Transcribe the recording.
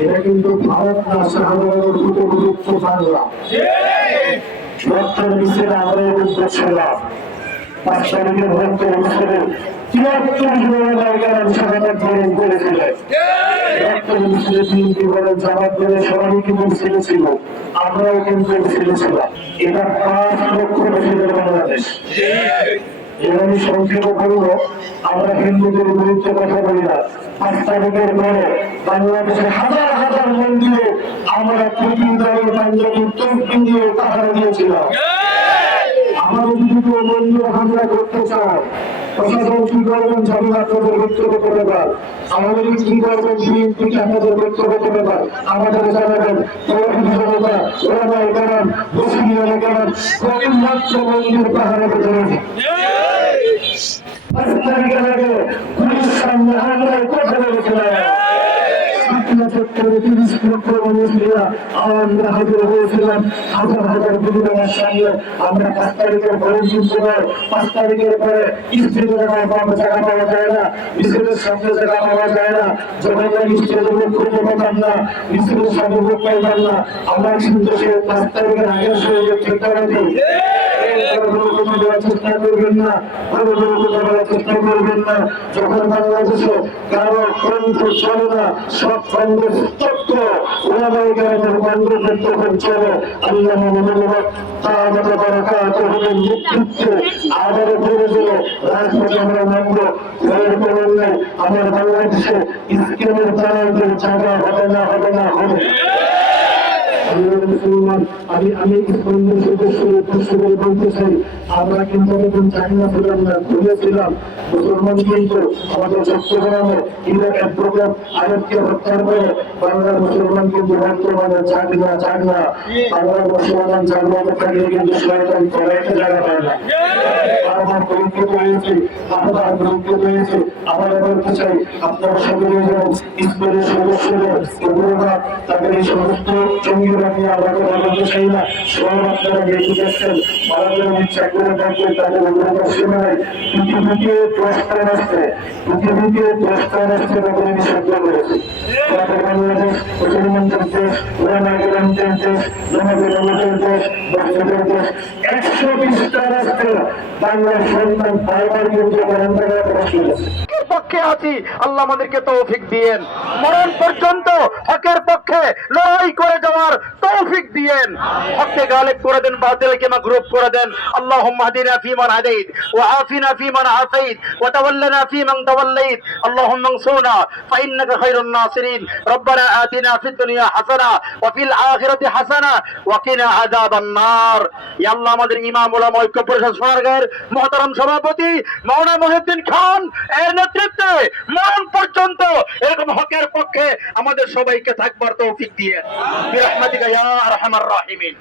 এটা কিন্তু ভারত না, শাহজালালের উপযুক্ত বাংলা। ডক্টর মিছিল আমাদের উদ্যোগ ছিল 5 তারিখে ডক্টর মিছিলের 73 জনের নায়িকারা স্বাগত গ্রহণ করেছিলেন। ডক্টর মিছিলের 3টি বলে জামাত করে সবাই কিন্তু মিছিলে ছিল, আমরাও কিন্তু মিছিলে ছিলাম। এটা 5 লক্ষ বেশিদের বাংলাদেশ। আমি সংক্ষেপে বলবো, আমরা হিন্দুদের বিরুদ্ধে কথা বলি না। 5 তারিখের পরে বাংলাদেশে হাজার হাজার মন্দিরে আমরা প্রতি দল পাঞ্জাবি তকবির দিয়ে পাহারা দিয়েছিলাম। আমাদের যদি কেউ মন্দির হামলা করতে চায়, প্রশাসন কি করবেন জানি না, আপনাদের ব্যক্তিগত ব্যাপার। আমাদের কি করবেন বিএনপিকে আপনাদের ব্যক্তিগত ব্যাপার, আমাদের জানাবেন। মাত্র মন্দির পাহারা দিতে হবে। 5 তারিখের আগে পুলিশ সামনে হামলায় কথা বলেছিলাম। 30 লক্ষ মানুষরা আমরা হাজির হয়েছিলাম হাজার হাজার পরিবারের সামনে। আমরা 5 তারিখের পরে যুদ্ধ নয়, 5 তারিখের পরে স্ত্রীদের জায়গা পাওয়া যায় না, মিছিলের সামনে জায়গা পাওয়া যায় না। যখন স্ত্রীদের লোক খুঁজে পেতাম না, মিছিলের সামনে লোক পাইতাম না। আমরা কিন্তু সে 5 তারিখের আগের সঙ্গে ঠিকানা দিই। চেষ্টা করবেন না, চেষ্টা করবেন না। যখন বাংলাদেশে কারো কণ্ঠ চলে না, সব কণ্ঠের তত্ত্ব যখন চলে, আল্লাহ নেতৃত্বে আবারও ফিরে দিল রাজপথে আমরা নামবো। আমার বাংলাদেশে ইসলামের জানাইদের জায়গা হবে না, হবে না, হবে। মুসলমান আমি ইসলামের সদস্যদের বলতে চাই, আমরা কিন্তু চাহিদা ছিলাম না, ঘুরেছিলাম। মুসলমান কিন্তু আমাদের চট্টগ্রামে ইরাকের প্রোগ্রাম আরেককে হত্যার পরে বাংলার মুসলমান কিন্তু বর্তমানে জাগনা জাগনা বাংলার মুসলমান জাগনা থাকলে কিন্তু শয়তান করাইতে জায়গা পায় না। বারবার পরীক্ষিত হয়েছে, বারবার পরীক্ষিত হয়েছে। আমরা বলতে চাই, আপনারা সকলে যেমন ইসলামের সদস্যদের তাদের এই সমস্ত জঙ্গি নিয়ে আমরা বলতে চাই না। সব আপনারা দেখে যাচ্ছেন, ভারতের ইচ্ছা করে থাকবে তাদের সীমায় পৃথিবীকে প্রস্তাব আসছে, পৃথিবীকে প্রস্তাব আসছে তাদের নিষিদ্ধ করেছে। বাংলাদেশ মুসলমানদের দেশ, ওলামায়ে-কেরামদের দেশ, জনগণের দেশ, বস্তুদের দেশ। 120টা রাষ্ট্র বাংলার সন্তান বারবার কিন্তু পক্ষে আছি। আল্লাহ আমাদেরকে তৌফিক দিয়েন, মরণ পর্যন্ত হকের পক্ষে লড়াই করে যাওয়ার তৌফিক দিয়েন। হককে গালিব করে দেন, বাতিলকে মাগরুব করে দেন। আল্লাহুম্মা হদিনা ফীমান হাদাইত ওয়া আফিনা ফীমান আফাইত ওয়া তাওয়াল্লানা ফীমান তাওয়াল্লাইত। আল্লাহুম্মা আনসুরনা ফাইন্নাকা খায়রুন নাসিরিন। রব্বানা আতিনা ফিদ দুনিয়া হাসানা ওয়া ফিল আখিরাতি হাসানা ওয়া কিনা আযাবান নার। ইয়া আল্লাহ, আমাদের ইমাম উলামা ঐক্য পরিষদ সোনারগাঁয়ের মুহতারাম সভাপতি মাওলানা মহিউদ্দিন খান এর নেতৃত্বে মরণ পর্যন্ত এরকম হকের পক্ষে আমাদের সবাইকে থাকবার তৌফিক দিয়ে বিরহমাতিকা ইয়া আরহামার রাহিমিন।